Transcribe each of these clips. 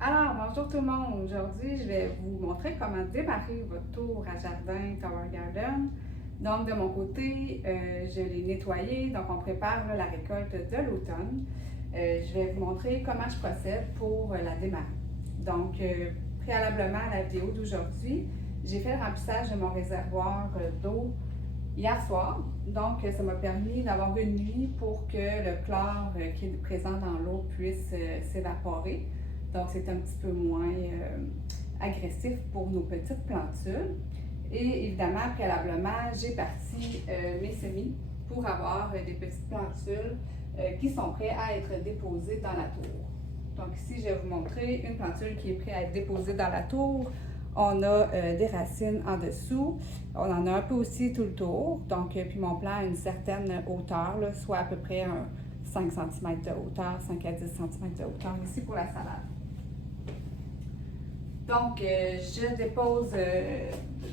Alors, bonjour tout le monde. Aujourd'hui, je vais vous montrer comment démarrer votre tour à jardin Tower Garden. Donc, de mon côté, je l'ai nettoyé. Donc, on prépare là, la récolte de l'automne. Je vais vous montrer comment je procède pour la démarrer. Donc, préalablement à la vidéo d'aujourd'hui, j'ai fait le remplissage de mon réservoir d'eau hier soir. Donc, ça m'a permis d'avoir une nuit pour que le chlore qui est présent dans l'eau puisse s'évaporer. Donc, c'est un petit peu moins agressif pour nos petites plantules. Et évidemment, préalablement, j'ai parti mes semis pour avoir des petites plantules qui sont prêtes à être déposées dans la tour. Donc ici, je vais vous montrer une plantule qui est prête à être déposée dans la tour. On a des racines en dessous. On en a un peu aussi tout le tour. Donc, puis mon plant a une certaine hauteur, là, soit à peu près 5 cm de hauteur, 5 à 10 cm de hauteur ici pour la salade. Donc, je dépose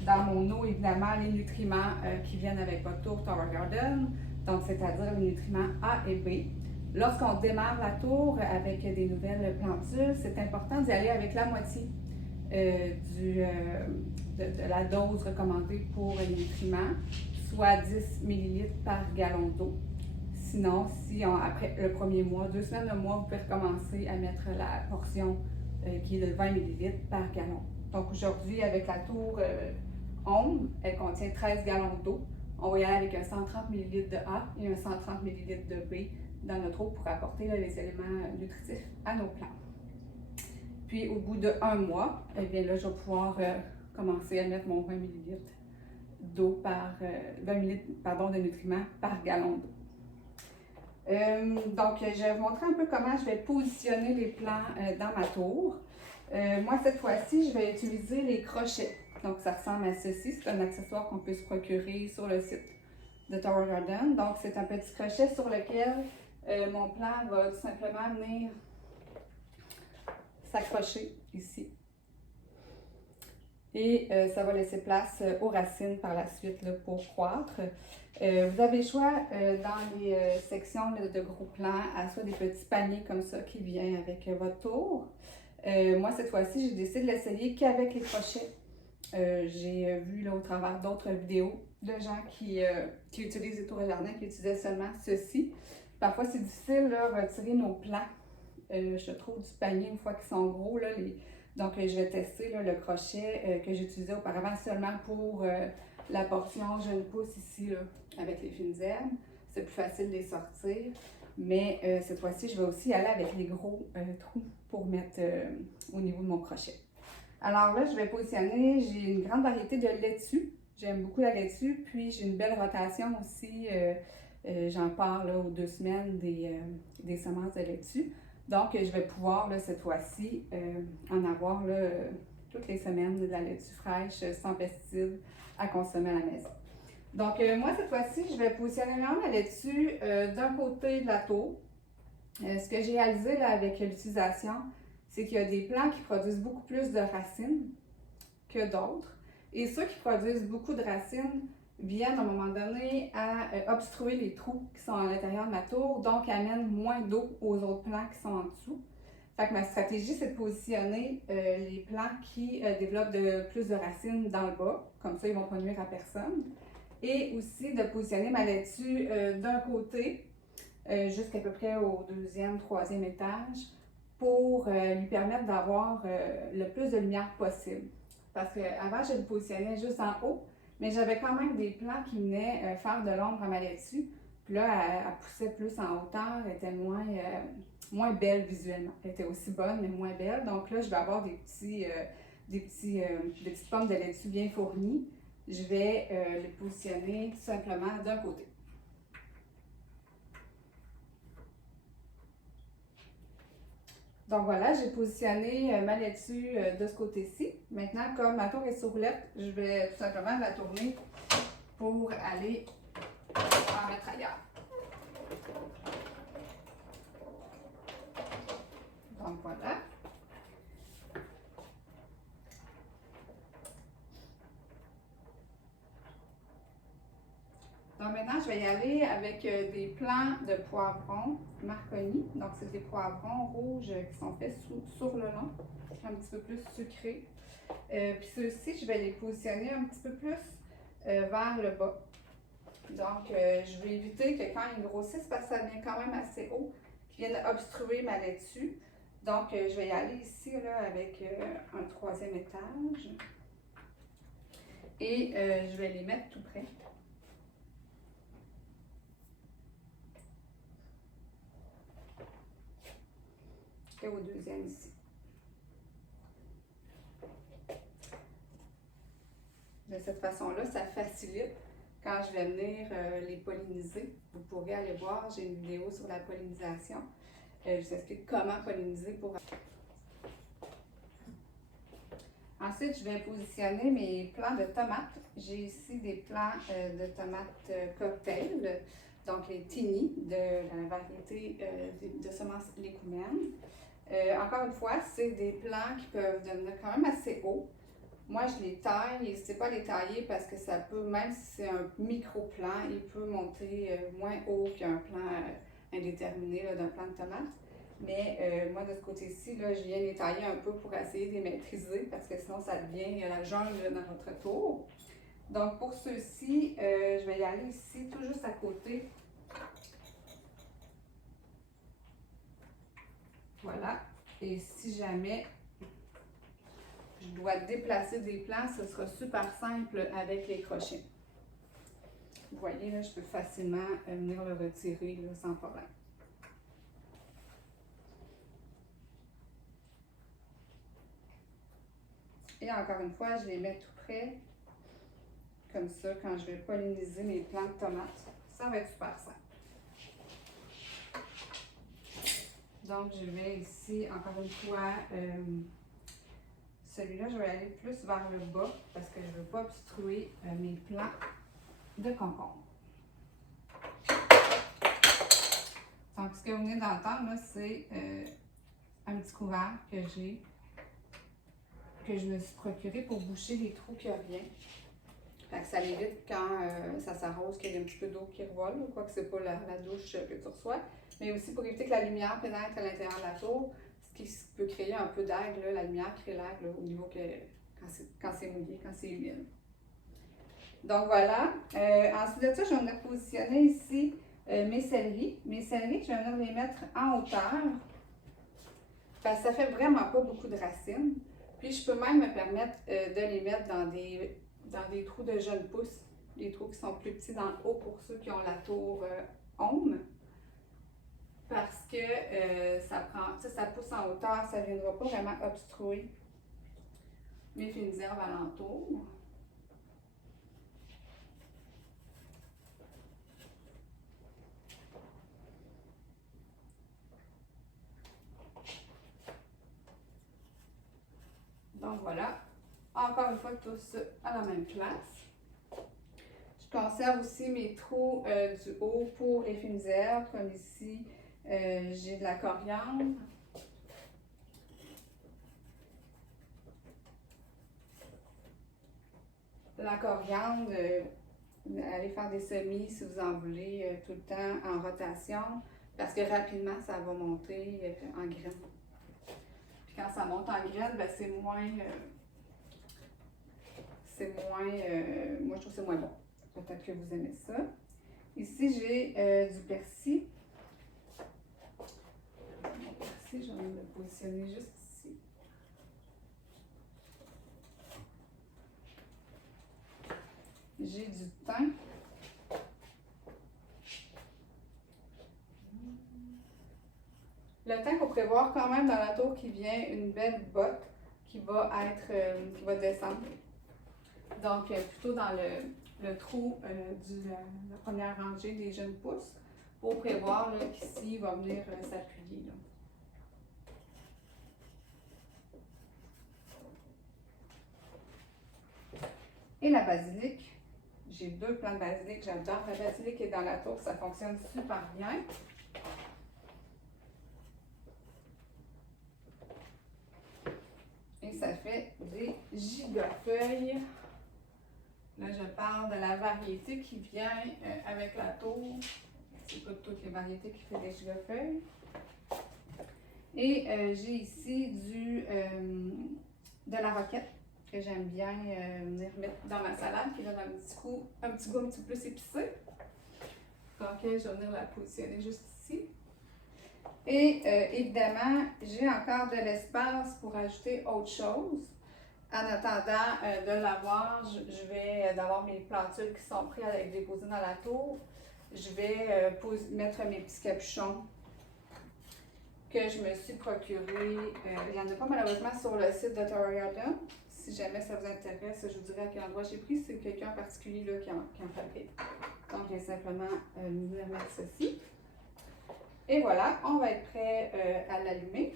dans mon eau, évidemment, les nutriments qui viennent avec votre tour Tower Garden, donc c'est-à-dire les nutriments A et B. Lorsqu'on démarre la tour avec des nouvelles plantules, c'est important d'y aller avec la moitié de la dose recommandée pour les nutriments, soit 10 ml par gallon d'eau. Sinon, si après le premier mois, 2 semaines, un mois, vous pouvez recommencer à mettre la portion qui est de 20 ml par gallon. Donc aujourd'hui, avec la tour Home, elle contient 13 gallons d'eau. On va y aller avec un 130 ml de A et un 130 ml de B dans notre eau pour apporter là, les éléments nutritifs à nos plantes. Puis au bout de 1 mois, eh bien là, je vais pouvoir commencer à mettre mon 20 ml d'eau par 20 ml de nutriments par gallon d'eau. Donc, je vais vous montrer un peu comment je vais positionner les plants dans ma tour. Moi, cette fois-ci, je vais utiliser les crochets. Donc, ça ressemble à ceci. C'est un accessoire qu'on peut se procurer sur le site de Tower Garden. Donc, c'est un petit crochet sur lequel mon plant va tout simplement venir s'accrocher ici. Et ça va laisser place aux racines par la suite là, pour croître. Vous avez le choix dans les sections là, de gros plants à soit des petits paniers comme ça qui viennent avec votre tour. Moi, cette fois-ci, j'ai décidé de l'essayer qu'avec les crochets. J'ai vu là, au travers d'autres vidéos de gens qui utilisent les tours à jardin, qui utilisaient seulement ceci. Parfois, c'est difficile de retirer nos plants, je trouve, du panier une fois qu'ils sont gros. Là, donc, je vais tester là, le crochet que j'utilisais auparavant seulement pour la portion jeune pousse ici, là, avec les fines herbes. C'est plus facile de les sortir. Mais cette fois-ci, je vais aussi aller avec les gros trous pour mettre au niveau de mon crochet. Alors là, je vais positionner, j'ai une grande variété de laitue. J'aime beaucoup la laitue, puis j'ai une belle rotation aussi. J'en parle là, aux 2 semaines des semences de laitue. Donc, je vais pouvoir, là, cette fois-ci, en avoir là, toutes les semaines de la laitue fraîche, sans pesticides, à consommer à la maison. Donc, moi, cette fois-ci, je vais positionner vraiment la laitue d'un côté de la tour. Ce que j'ai réalisé là, avec l'utilisation, c'est qu'il y a des plants qui produisent beaucoup plus de racines que d'autres. Et ceux qui produisent beaucoup de racines viennent à un moment donné à obstruer les trous qui sont à l'intérieur de ma tour, donc amènent moins d'eau aux autres plants qui sont en dessous. Fait que ma stratégie, c'est de positionner les plants qui développent plus de racines dans le bas, comme ça ils ne vont pas nuire à personne. Et aussi de positionner ma laitue d'un côté, jusqu'à peu près au 2e, 3e étage, pour lui permettre d'avoir le plus de lumière possible. Parce qu'avant, je le positionnais juste en haut, mais j'avais quand même des plants qui venaient faire de l'ombre à ma laitue. Puis là, elle poussait plus en hauteur, elle était moins belle visuellement. Elle était aussi bonne, mais moins belle. Donc là, je vais avoir des petites pommes de laitue bien fournies. Je vais les positionner tout simplement d'un côté. Donc voilà, j'ai positionné ma laitue de ce côté-ci. Maintenant, comme ma tour est sur roulette, je vais tout simplement la tourner pour aller en mettre ailleurs. Donc voilà. Donc maintenant, je vais y aller avec des plants de poivrons Marconi. Donc c'est des poivrons rouges qui sont faits sur le long. un petit peu plus sucrés. Puis ceux-ci, je vais les positionner un petit peu plus vers le bas. Donc, je vais éviter que quand ils grossissent, parce que ça devient quand même assez haut, qu'ils viennent obstruer ma laitue. Donc, je vais y aller ici là, avec un 3e étage. Et je vais les mettre tout près. Et au 2e ici. De cette façon-là, ça facilite quand je vais venir les polliniser. Vous pourrez aller voir, j'ai une vidéo sur la pollinisation. Je vous explique comment polliniser pour... Ensuite, je vais positionner mes plants de tomates. J'ai ici des plants de tomates cocktail, donc les Tini de la variété de semences légumiennes. Encore une fois, c'est des plants qui peuvent devenir quand même assez hauts. Moi, je les taille, n'hésitez pas à les tailler parce que ça peut, même si c'est un micro-plant, il peut monter moins haut qu'un plant indéterminé d'un plant de tomate. Mais moi, de ce côté-ci, je viens les tailler un peu pour essayer de les maîtriser parce que sinon, ça devient la jungle dans votre tour. Donc, pour ceux-ci, je vais y aller ici, tout juste à côté. Voilà. Et si jamais je dois déplacer des plants, ce sera super simple avec les crochets. Vous voyez, là, je peux facilement venir le retirer là, sans problème. Et encore une fois, je les mets tout près, comme ça, quand je vais polliniser mes plants de tomates. Ça va être super simple. Donc, je vais ici, encore une fois, celui-là, je vais aller plus vers le bas parce que je ne veux pas obstruer mes plants de concombre. Donc, ce que vous venez d'entendre, c'est un petit couvert que je me suis procuré pour boucher les trous qu'il y a rien. Fait que ça évite quand ça s'arrose qu'il y ait un petit peu d'eau qui revole, quoique ce n'est pas la douche que tu reçois. Mais aussi pour éviter que la lumière pénètre à l'intérieur de la tour, ce qui peut créer un peu d'aigle, la lumière crée l'aigle au niveau que quand c'est mouillé, quand c'est humide. Donc voilà. Ensuite de ça, je vais venir positionner ici mes céleris. Mes céleris, je vais venir les mettre en hauteur parce que ça fait vraiment pas beaucoup de racines. Puis je peux même me permettre de les mettre dans des trous de jeunes pousses, des trous qui sont plus petits dans le haut pour ceux qui ont la tour home. Parce que ça pousse en hauteur, ça ne viendra pas vraiment obstruer mes fines herbes alentour. Donc voilà, encore une fois tous à la même place. Je conserve aussi mes trous du haut pour les fines herbes, comme ici, j'ai de la coriandre. La coriandre, allez faire des semis si vous en voulez tout le temps en rotation, parce que rapidement ça va monter en graines. Puis quand ça monte en graines, ben, c'est moins, moi je trouve que c'est moins bon. Peut-être que vous aimez ça. Ici, j'ai du persil. Mon persil, je vais le positionner juste ici. J'ai du thym. Le thym, il faut prévoir quand même dans la tour qui vient une belle botte qui va descendre. Donc, plutôt dans le trou de la première rangée des jeunes pousses pour prévoir qu'ici, il va venir s'appuyer. Et la basilic. J'ai 2 plants de basilic. J'adore la basilic qui est dans la tour. Ça fonctionne super bien. Et ça fait des gigafeuilles. Là, je parle de la variété qui vient avec la tour. C'est pas toutes les variétés qui font des gigafeuilles. Et j'ai ici de la roquette que j'aime bien venir mettre dans ma salade, qui donne un petit goût un petit peu plus épicé. Donc, je vais venir la positionner juste ici. Et évidemment, j'ai encore de l'espace pour ajouter autre chose. En attendant de l'avoir, je vais d'avoir mes plantules qui sont prêtes à être déposées dans la tour. Je vais mettre mes petits capuchons que je me suis procuré. Il n'y en a pas malheureusement sur le site de Terra Garden. Si jamais ça vous intéresse, je vous dirai à quel endroit j'ai pris. C'est quelqu'un en particulier là, qui en fabrique. Donc, je vais simplement venir mettre ceci. Et voilà, on va être prêt à l'allumer.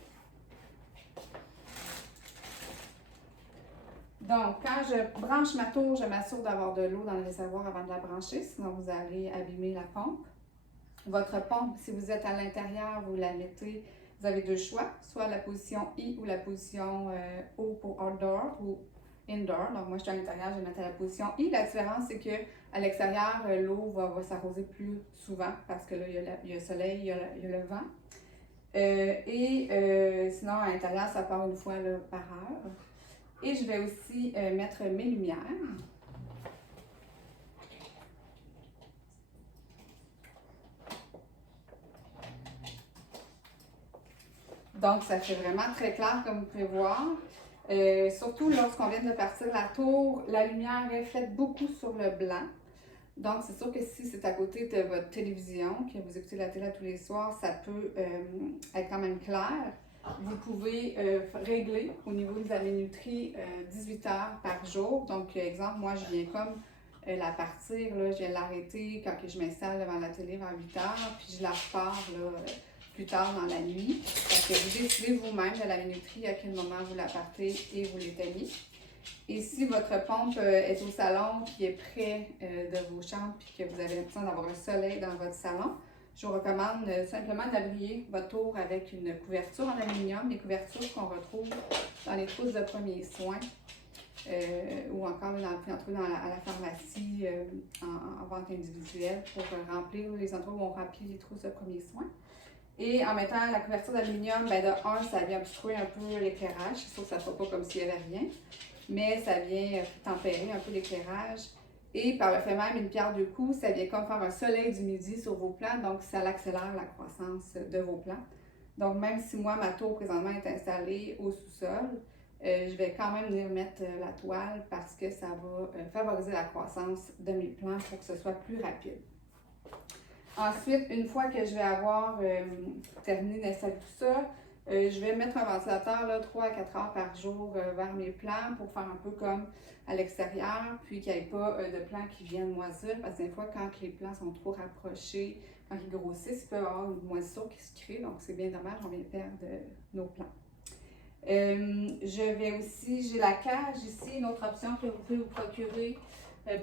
Donc, quand je branche ma tour, je m'assure d'avoir de l'eau dans le réservoir avant de la brancher, sinon vous allez abîmer la pompe. Votre pompe, si vous êtes à l'intérieur, vous la mettez, vous avez deux choix, soit la position I ou la position O pour outdoor ou indoor. Donc, moi, je suis à l'intérieur, je vais mettre à la position I. La différence, c'est qu'à l'extérieur, l'eau va s'arroser plus souvent parce que là, il y a le soleil, il y a le vent. Sinon, à l'intérieur, ça part une fois là, par heure. Et je vais aussi mettre mes lumières. Donc, ça fait vraiment très clair comme vous pouvez voir. Surtout lorsqu'on vient de partir la tour, la lumière reflète beaucoup sur le blanc. Donc, c'est sûr que si c'est à côté de votre télévision, que vous écoutez la télé tous les soirs, ça peut être quand même clair. Vous pouvez régler au niveau de la minuterie 18 heures par jour. Donc, exemple, moi, je viens comme la partir, là, je viens l'arrêter quand je m'installe devant la télé vers 8 heures, puis je la repars là, plus tard dans la nuit. Parce que vous décidez vous-même de la minuterie à quel moment vous la partez et vous l'éteignez. Et si votre pompe est au salon, qui est près de vos chambres, puis que vous avez l'impression d'avoir le soleil dans votre salon, je vous recommande simplement d'habiller votre tour avec une couverture en aluminium, les couvertures qu'on retrouve dans les trousses de premiers soins ou encore à la pharmacie en vente individuelle pour remplir les endroits où on remplit les trousses de premiers soins. Et en mettant la couverture d'aluminium, ben de un, ça vient obstruer un peu l'éclairage. C'est sûr que ça ne soit pas comme s'il n'y avait rien, mais ça vient tempérer un peu l'éclairage. Et par le fait même, une pierre deux coups, ça vient comme faire un soleil du midi sur vos plants, donc ça accélère la croissance de vos plants. Donc même si moi, ma tour présentement est installée au sous-sol, je vais quand même venir mettre la toile parce que ça va favoriser la croissance de mes plants pour que ce soit plus rapide. Ensuite, une fois que je vais avoir terminé d'installer tout ça, je vais mettre un ventilateur là, 3 à 4 heures par jour vers mes plants pour faire un peu comme à l'extérieur, puis qu'il n'y ait pas de plants qui viennent moisir, parce que des fois, quand les plants sont trop rapprochés, quand ils grossissent, il peut y avoir une moisissure qui se crée, donc c'est bien dommage, on vient de perdre nos plants. Je vais aussi, j'ai la cage ici, une autre option que vous pouvez vous procurer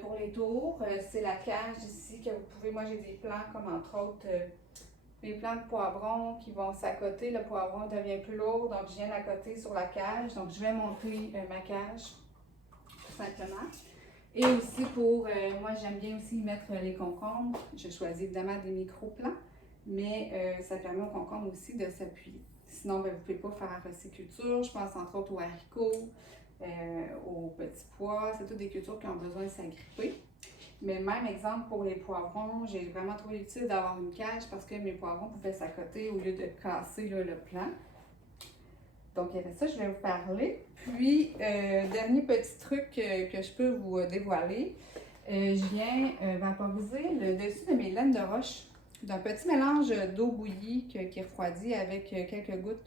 pour les tours, c'est la cage ici que vous pouvez, moi j'ai des plants comme entre autres mes plants de poivrons qui vont s'accoter, le poivron devient plus lourd, donc je viens d'accoter sur la cage, donc je vais monter ma cage tout simplement. Et aussi pour, moi j'aime bien aussi mettre les concombres, je choisis évidemment des micro-plants, mais ça permet aux concombres aussi de s'appuyer. Sinon, ben, vous ne pouvez pas faire ces cultures, je pense entre autres aux haricots, aux petits pois, c'est toutes des cultures qui ont besoin de s'agripper. Mais même exemple pour les poivrons, j'ai vraiment trouvé utile d'avoir une cage parce que mes poivrons pouvaient s'accoter au lieu de casser là, le plant. Donc, il y avait ça, je vais vous parler. Puis, dernier petit truc que je peux vous dévoiler, je viens vaporiser le dessus de mes laines de roche d'un petit mélange d'eau bouillie qui refroidit avec quelques gouttes.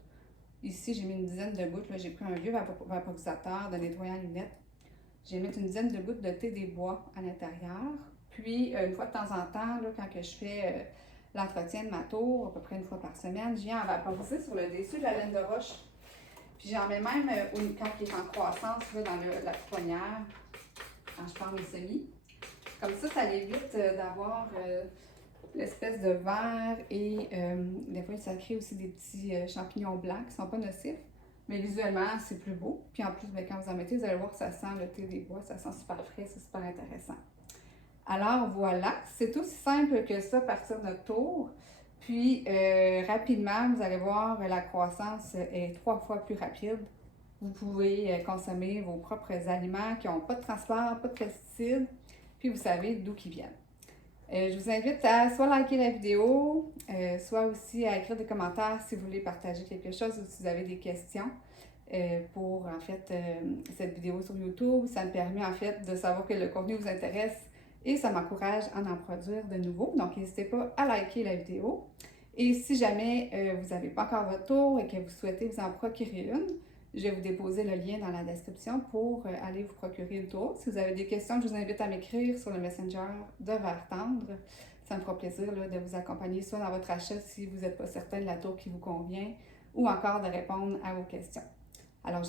Ici, j'ai mis une dizaine de gouttes. J'ai pris un vieux vaporisateur de nettoyant lunettes. J'ai mis une dizaine de gouttes de thé des bois à l'intérieur. Puis, une fois de temps en temps, là, quand que je fais l'entretien de ma tour, à peu près une fois par semaine, je viens en vaporiser sur le dessus de la laine de roche. Puis, j'en mets même quand il est en croissance là, dans la pouponnière, quand je pars mes semis. Comme ça évite d'avoir l'espèce de verre et des fois, ça crée aussi des petits champignons blancs qui ne sont pas nocifs. Mais visuellement, c'est plus beau. Puis en plus, bien, quand vous en mettez, vous allez voir que ça sent le thé des bois, ça sent super frais, c'est super intéressant. Alors voilà, c'est aussi simple que ça, partir de notre tour. Puis rapidement, vous allez voir, la croissance est 3 fois plus rapide Vous pouvez consommer vos propres aliments qui n'ont pas de transport, pas de pesticides, puis vous savez d'où ils viennent. Je vous invite à soit liker la vidéo, soit aussi à écrire des commentaires si vous voulez partager quelque chose ou si vous avez des questions pour en fait cette vidéo sur YouTube. Ça me permet en fait de savoir que le contenu vous intéresse et ça m'encourage à en produire de nouveau. Donc n'hésitez pas à liker la vidéo. Et si jamais vous n'avez pas encore votre tour et que vous souhaitez vous en procurer une, je vais vous déposer le lien dans la description pour aller vous procurer une tour. Si vous avez des questions, je vous invite à m'écrire sur le Messenger de Vert Tendre. Ça me fera plaisir là, de vous accompagner soit dans votre achat si vous n'êtes pas certain de la tour qui vous convient ou encore de répondre à vos questions.